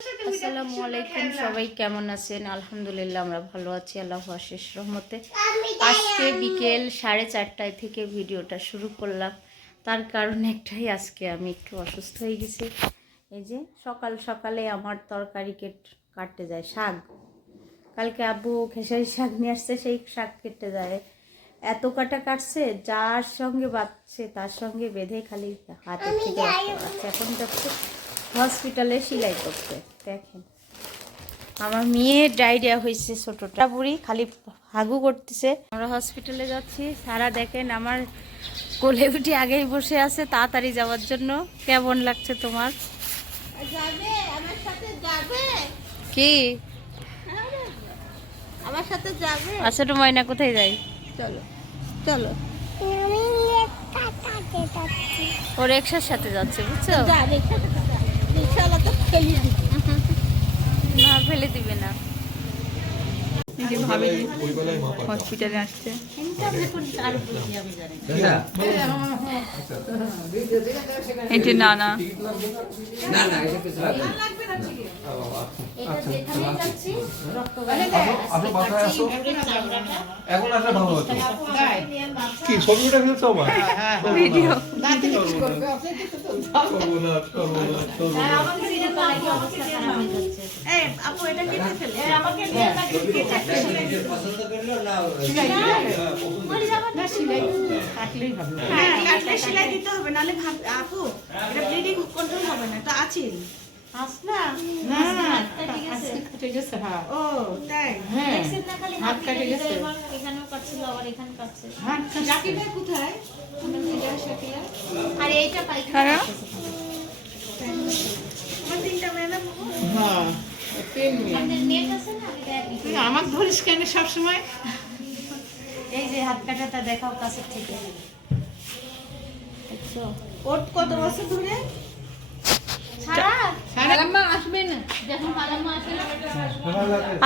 আসসালামু আলাইকুম, সবাই কেমন আছেন? আলহামদুলিল্লাহ, আমরা ভালো আছি, আল্লাহ আশিস রহমতে। আজকে বিকেল সাড়ে চারটায় থেকে ভিডিওটা শুরু করলাম। তার কারণ একটাই, আজকে আমি একটু অসুস্থ হয়ে গেছি। এই যে, সকাল সকালে আমার তরকারি কেট কাটতে যায়, শাক। কালকে আব্বু খেসারি শাক নিয়ে আসছে, সেই শাক কেটে যায়। এত কাটা কাটছে, যার সঙ্গে বাঁচছে তার সঙ্গে বেঁধে খালি হাতের থেকে এখন যাচ্ছে হসপিটালে সেলাই করতে। দেখেন। আমার মেয়ের ডায়রিয়া হয়েছে ছোটোটা। বুড়ি খালি হাগু করতেছে। আমরা হসপিটালে যাচ্ছি। সারা দেখেন আমার কোলে উঠে আগেই বসে আছে। তাড়াতাড়ি যাওয়ার জন্য। কেমন লাগছে তোমার? যাবে? আমার সাথে যাবে? কি? আমার সাথে যাবে? আসলে ময়না কোথায় যাই চলো চলো। ও রিক্সার সাথে যাচ্ছে বুঝছ? রিক্সাওয়ালা তো খেলিয়ে দিবি। না ফেলে দিবে না। হসপিটালে আসছে। এটি না না কি ছবিটা ফেলছো আবার? ভিডিও। সর্বনাশ, সর্বনাশ, সর্বনাশ। কাটলে সেলাই দিতে হবে নালে ভাব- আপু এটা ব্লিডিং কন্ট্রোল হবে না তো আছে। হ্যাঁ। ও তাই? দেখছেন না খালি হাত কেটে গেছে। এবার এখানেও কাটছিল আবার এখানে কাটছে। জাকি ভাই কোথায়? আর এইটা পাইখানা। হ্যাঁ। তিনটা মেয়ে তুই আমার ধরিস কেন সবসময়? এই যে হাত কাটাটা দেখাও কাছের থেকে। ওট ওর কত বছর ধরে?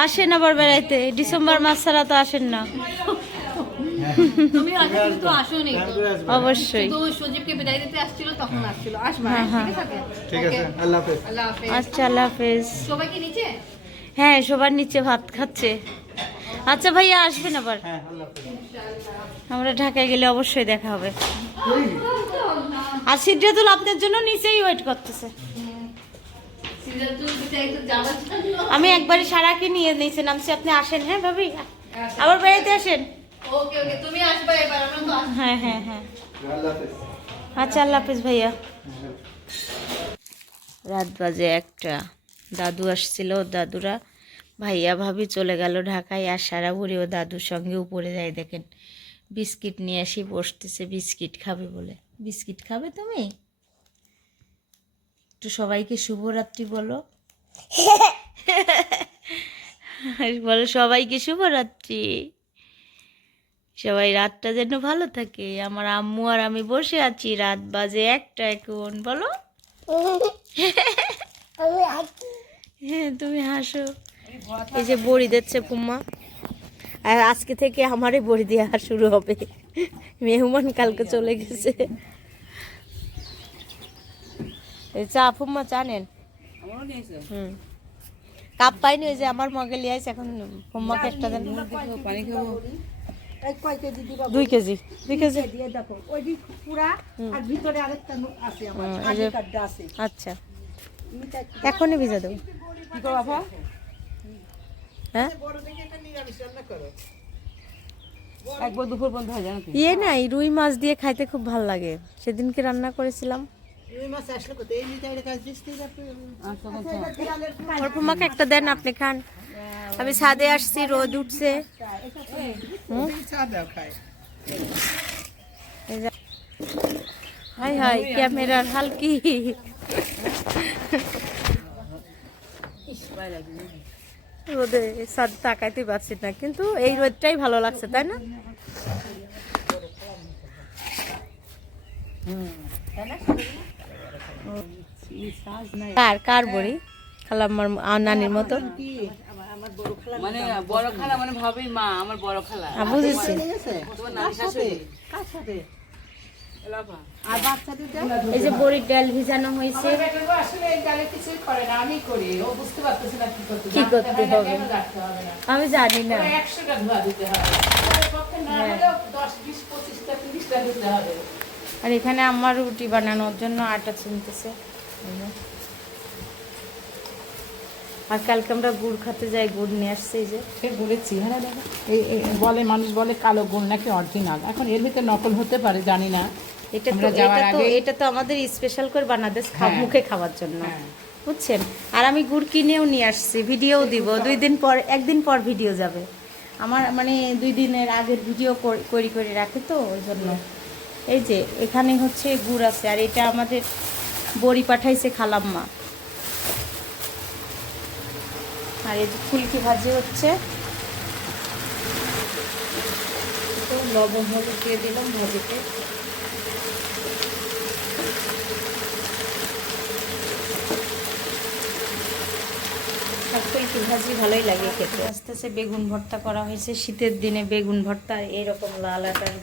আসেন আবার বেড়াইতে ডিসেম্বর মাস ছাড়া তো আসেন না। তুমি কিন্তু আসোনি অবশ্যই। তো সজীবকে বিদায় দিতে আসছিল তখন আসছিল। আসবা হ্যাঁ, হ্যাঁ। ঠিক আছে? ঠিক আছে আল্লাহ হাফেজ। আল্লাহ হাফেজ। আচ্ছা আল্লাহ হাফেজ। সবাই কি নিচে? হ্যাঁ সবার নিচে ভাত খাচ্ছে। আচ্ছা ভাইয়া আসবেন আবার? আমরা ঢাকায় গেলে অবশ্যই দেখা হবে। আর সিদ্ধাতুল আপনার জন্য নিচেই ওয়েট করতেছে। আমি একবারই সারাকে নিয়ে নিচে নামছি। আপনি আসেন হ্যাঁ ভাবি? আবার বেড়াইতে আসেন? ওকে ওকে তুমি আসবে এবার আমরা তো হ্যাঁ হ্যাঁ হ্যাঁ। আচ্ছা আল্লাহ হাফিজ ভাইয়া। রাত বাজে একটা। দাদু আসছিল দাদুরা। ভাইয়া ভাবি চলে গেল ঢাকায় আর সারা ভরি ও দাদুর সঙ্গে উপরে যায় দেখেন। বিস্কিট নিয়ে আসি বসতেছে বিস্কিট খাবে বলে। বিস্কিট খাবে তুমি? একটু সবাইকে শুভরাত্রি বলো। বলো সবাইকে শুভরাত্রি। সবাই রাতটা যেন ভালো থাকে। আমার আম্মু আর আমি বসে আছি, রাত বাজে একটা এখন, বলো। হ্যাঁ তুমি হাসো। এই যে বড়ি দিচ্ছে পুম্মা। আর আজকে থেকে আমারই বড়ি দেওয়া শুরু হবে। মেহমান কালকে চলে গেছে। এই চা ফুম্মা চা নেন। হুম। কাপ পাইনি, ওই যে আমার মগে লিয়ে আইছে, এখন ফুম্মাকে একটা দেন। কেজি দিবা দুই কেজি দুই কেজি। আচ্ছা। এখনই ভিজা দেবো। হ্যাঁ? একবার দুপুর বন্ধ হয় জানো ইয়ে নাই রুই মাছ দিয়ে খাইতে খুব ভালো লাগে। সেদিনকে রান্না করেছিলাম। একটা দেন আপনি খান। আমি ছাদে আসছি রোদ উঠছে। হাই হাই ক্যামেরার হাল কি রোদে ছাদ তাকাইতে পারছি না কিন্তু এই রোদটাই ভালো লাগছে তাই না? কার কার বড়ি? খালাম্মার আ, নানির মতো? মানে বড় খালা মানে মা আমার বড় খালা। বুঝেছি। কার সাথে। এই যে বড়ির ডাল ভিজানো হয়েছে। আসলে এই গালে কিছুই করে না আমি করি। ও বুঝতে পারতেছে না কি করতে। হয় হবে? আমি জানি না। হবে। আর এখানে আমার রুটি বানানোর জন্য আটা চিনতেছে। আর কালকে আমরা গুড় খেতে যাই গুড় নিয়ে আসছে এই যে। সে গুড়ের চেহারা দেখো। এই বলে মানুষ বলে কালো গুড় নাকি অরিজিনাল। এখন এর ভিতরে নকল হতে পারে জানি না। এটা তো এটা তো এটা তো আমাদের স্পেশাল করে বানাদেশ হ্যাঁ। মুখে খাওয়ার জন্য। হ্যাঁ। বুঝছেন? আর আমি গুড় কিনেও নিয়ে আসছি ভিডিও দিব। দুই দিন পর একদিন পর ভিডিও যাবে। আমার মানে দুই দিনের আগের ভিডিও করি করে রাখে তো ওই জন্য। এই যে এখানে হচ্ছে গুড় আছে আর এটা আমাদের বড়ি পাঠাইছে খালাম্মা। আর এই যে ফুলকি ভাজি হচ্ছে। তো লবণ হলুদ দিয়ে দিলাম ভাজিতে। ফুলকি ভাজি ভালোই লাগে খেতে। আস্তে আস্তে বেগুন ভর্তা করা হয়েছে। শীতের দিনে বেগুন ভর্তা এরকম লাল আটার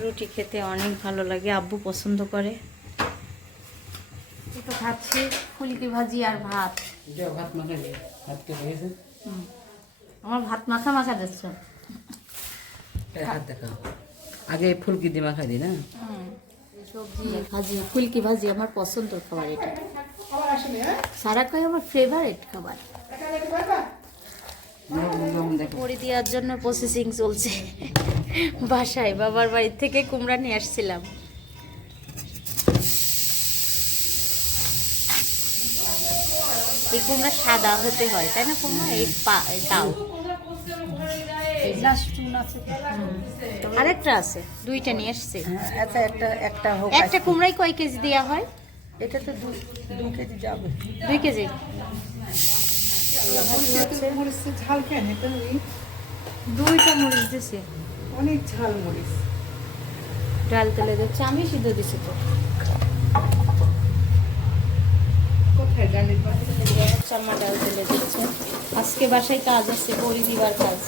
রুটি খেতে অনেক ভালো লাগে। আব্বু পছন্দ করে। তো খাচ্ছি ফুলকি ভাজি আর ভাত। ভাত হুম। আমার ভাত মাখা মাখা দিচ্ছ হাত দেখাও আগে ফুলকি দিয়ে মাখাই দিই না? সবজি ভাজি ফুলকি ভাজি আমার পছন্দের খাবার এটা। সারা কয় আমার ফেভারিট খাবার। বড়ি দেওয়ার জন্য প্রসেসিং চলছে। বাসায় বাবার বাড়ির থেকে কুমড়া নিয়ে আসছিলাম। এই কুমড়া সাদা হতে হয় তাই না কুমড়া? এই পা এই ডাল আরেকটা আছে দুইটা নিয়ে আসছে। আচ্ছা একটা একটা হোক একটা কুমড়াই কয় কেজি দেওয়া হয়? এটা তো দু দু কেজি যাবে। দুই কেজি। ঝাল কেন এটা দুইটা মরিচ দিছে। অনেক ঝাল মরিচ। ডাল তেলে দিচ্ছে আমি সিদ্ধ দিছি তো কোথায় ডালের পাশে চাম্মা ডাল তেলে দিচ্ছে আজকে বাসায় কাজ আছে বড়ি দিবার কাজ।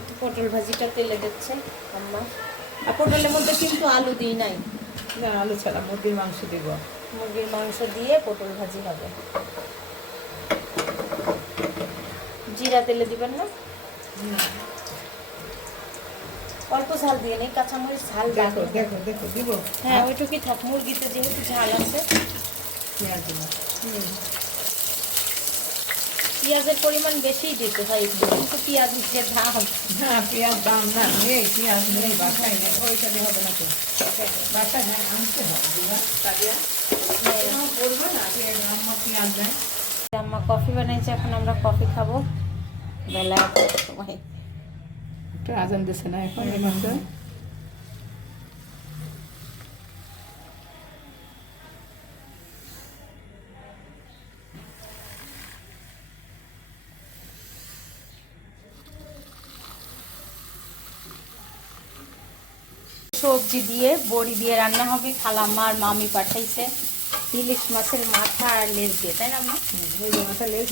একটু পটল ভাজিটা তেলে দিচ্ছে আম্মা। আর পটলের মধ্যে কিন্তু আলু দিই নাই। না আলু ছাড়া মুরগির মাংস দিব। মুরগির মাংস দিয়ে পটল ভাজি হবে। জিরা তেলে দিবেন না। অল্প ঝাল দিয়ে নেই কাঁচামরিচ ঝাল দেখো দেখো দেখো দিব? হ্যাঁ ওইটুকুই থাক মুরগিতে যেহেতু ঝাল আছে। পেঁয়াজ দিব। পেঁয়াজের পরিমাণ বেশিই দিতে হয় একটু কিন্তু পেঁয়াজের যে দাম। হ্যাঁ পেঁয়াজ দাম না। নেই পেঁয়াজ নেই বাসায় নেই ওইটা হবে না তো। বাসায় নেই আনতে হবে বলব না আম্মা পেঁয়াজ আম্মা কফি বানাইছে এখন আমরা কফি খাব। বেলা। একটু আজান দিছে না এখন এই মাত্র সবজি দিয়ে বড়ি দিয়ে রান্না হবে খালাম্মা আর মামি পাঠাইছে। ইলিশ মাছের মাথা আর লেজ দিয়ে তাই না মা মাথা লেজ।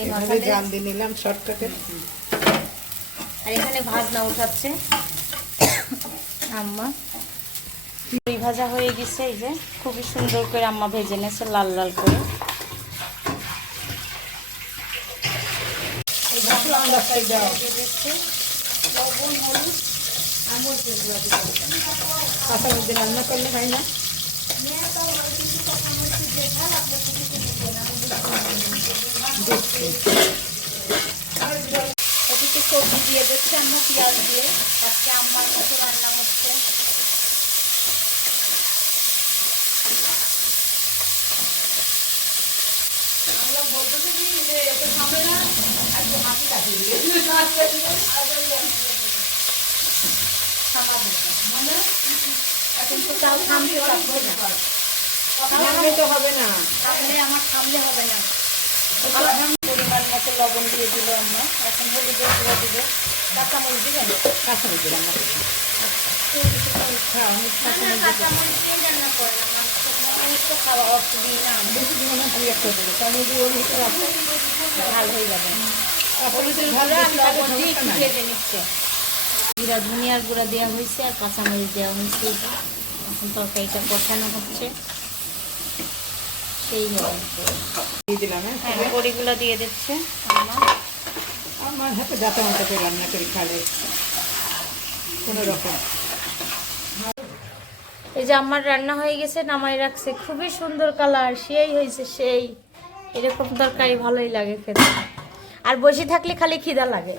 এভাবে দিয়ে নিলাম শর্টকাটে। আর এখানে ভাত না উঠাচ্ছে। আম্মা। পুরি ভাজা হয়ে গেছে, এই যে। খুবই সুন্দর করে আম্মা ভেজে নিয়েছে, লাল লাল করে। মশলা আমরা দিয়ে দিচ্ছি। রান্না সবজি দিয়ে দিচ্ছে পেঁয়াজ দিয়ে। আজকে আম্মার মতো রান্না হচ্ছে। এখন তো তাও থামতে পারব না থামলে তো হবে না। থামলে আমার থামলে হবে না। লবণ দিয়ে দিল আমরা। এখন হলুদের গুঁড়ো দিবে কাঁচামরিচ দিবেন? কাঁচা মধ্যে রান্না করব হ্যাঁ কাঁচামরিচ দিয়ে রান্না না? বেশি দিব না দুই একটা দেবো তাহলে যদি ওর ভিতরে আছে ভালো। হয়ে যাবে। জিরা ধনিয়ার গুঁড়া দেওয়া হয়েছে আর কাঁচামরিচ দেওয়া হয়েছে। এখন তরকারিটা কষানো হচ্ছে। সেই হয় দিয়ে দিলাম হ্যাঁ? হ্যাঁ বড়িগুলো দিয়ে দিচ্ছে আমার। হাতে যাতা মতো করে রান্না করে খালে। কোনো রকম। এই যে আমার রান্না হয়ে গেছে নামাই রাখছে। খুবই সুন্দর কালার সেই হয়েছে সেই। এরকম তরকারি ভালোই লাগে খেতে। আর বসে থাকলে খালি খিদা লাগে।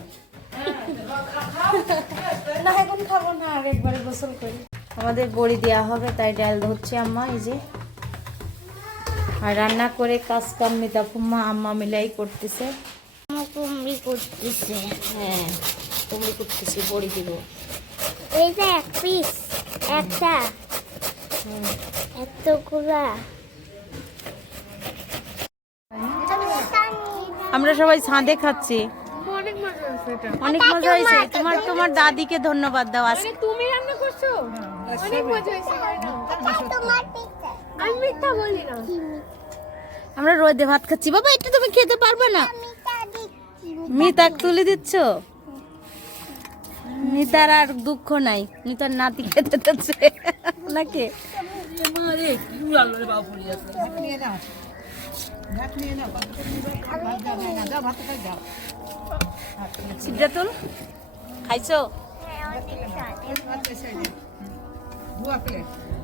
না এখন খাব না আর একবারে গোসল করি। আমাদের বড়ি দেওয়া হবে তাই ডাল ধরছে আম্মা এই যে। আর রান্না করে কাজ কাম মিতা ফুম্মা আম্মা মিলাই করতেছে। কুমড়ি করতেছে হ্যাঁ কুমড়ি করতেছি বড়ি দিব। এইটা এক পিস একটা। এতগুলা আমরা সবাই ছাদে খাচ্ছি। অনেক মজা আছে এটা। অনেক মজা হয়েছে। তোমার তোমার দাদিকে ধন্যবাদ দাও আজকে। তুমি রান্না করছ? অনেক মজা হয়েছে আমি মিথ্যা বলি না। আমরা রোদে ভাত খাচ্ছি। বাবা একটু তুমি খেতে পারবে না। মিতাক তুলে দিচ্ছ? মিতার আর দুঃখ নাই। মিতার নাতি খেতে দিচ্ছে নাকি? সিদ্ধাতুল খাইছো?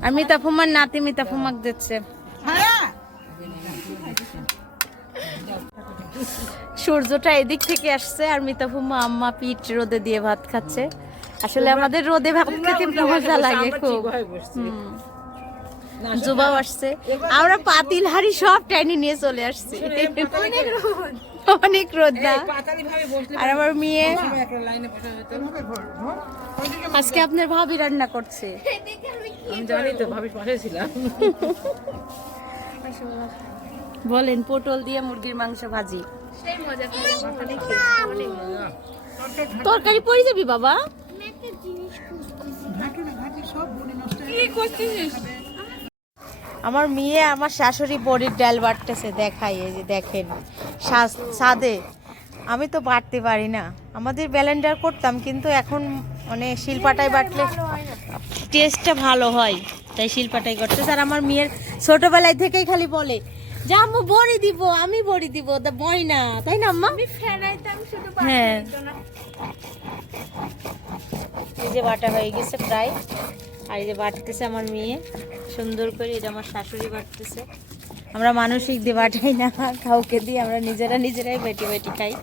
আর মিতা ফুমার নাতি মিতা ফুমাক দিচ্ছে। সূর্যটা এদিক থেকে আসছে আর মিতা ফুমা আম্মা পিঠ রোদে দিয়ে ভাত খাচ্ছে। আসলে আমাদের রোদে ভাত খেতে মজা লাগে খুব। হুম। জুবাও আসছে। আমরা পাতিল হাড়ি সব টাইনি নিয়ে চলে আসছি। অনেক রোদ। না? পাতালি ভাবে বসলে আর আমার মেয়ে একটা লাইনে বসে হতো আজকে আপনার ভাবি রান্না করছে। আমি জানি তো ভাবি পাশে ছিলাম বলেন পটল দিয়ে মুরগির মাংস ভাজি। তরকারি পড়ে যাবি বাবা? আমার মেয়ে আমার শাশুড়ি বড়ির ডাল বাটতেছে দেখাই এই যে দেখেন। সা- সাদে। আমি তো বাটতে পারি না। আমাদের ব্যালেন্ডার করতাম কিন্তু এখন মানে শিলপাটায় বাটলে টেস্টটা ভালো হয় তাই শিলপাটাই করতেছে। আর আমার মেয়ের ছোটোবেলায় থেকেই খালি বলে যে আম্মু বড়ি দিব আমি বড়ি দিব তা বই না তাই না আম্মা? হ্যাঁ। এই যে বাটা হয়ে গেছে প্রায় আর এই যে বাটতেছে আমার মেয়ে সুন্দর করে এটা আমার শাশুড়ি বাটতেছে। আমরা মানসিক দিয়ে বাটাই না কাউকে দিয়ে আমরা নিজেরা নিজেরাই বেটি বেটি খাই।